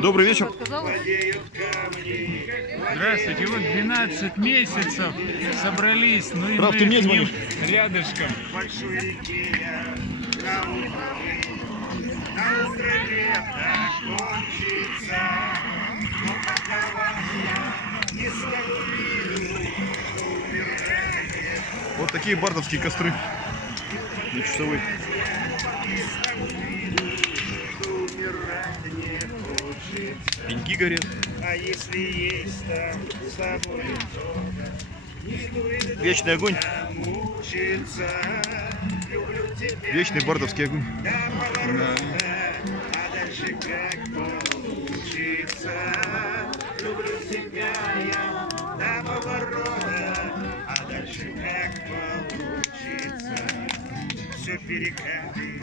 Добрый вечер. Здравствуйте, вот 12 месяцев собрались, ну и Рав, мы ты мне к ним звонишь? рядышком. Вот такие бардовские костры на Часовой. Пеньки горят. А если есть там с тобой Вечный огонь. мучиться, люблю тебя, Вечный бардовский огонь. а дальше как получится. Люблю тебя я до поворота, а дальше как получится. Все перекаты.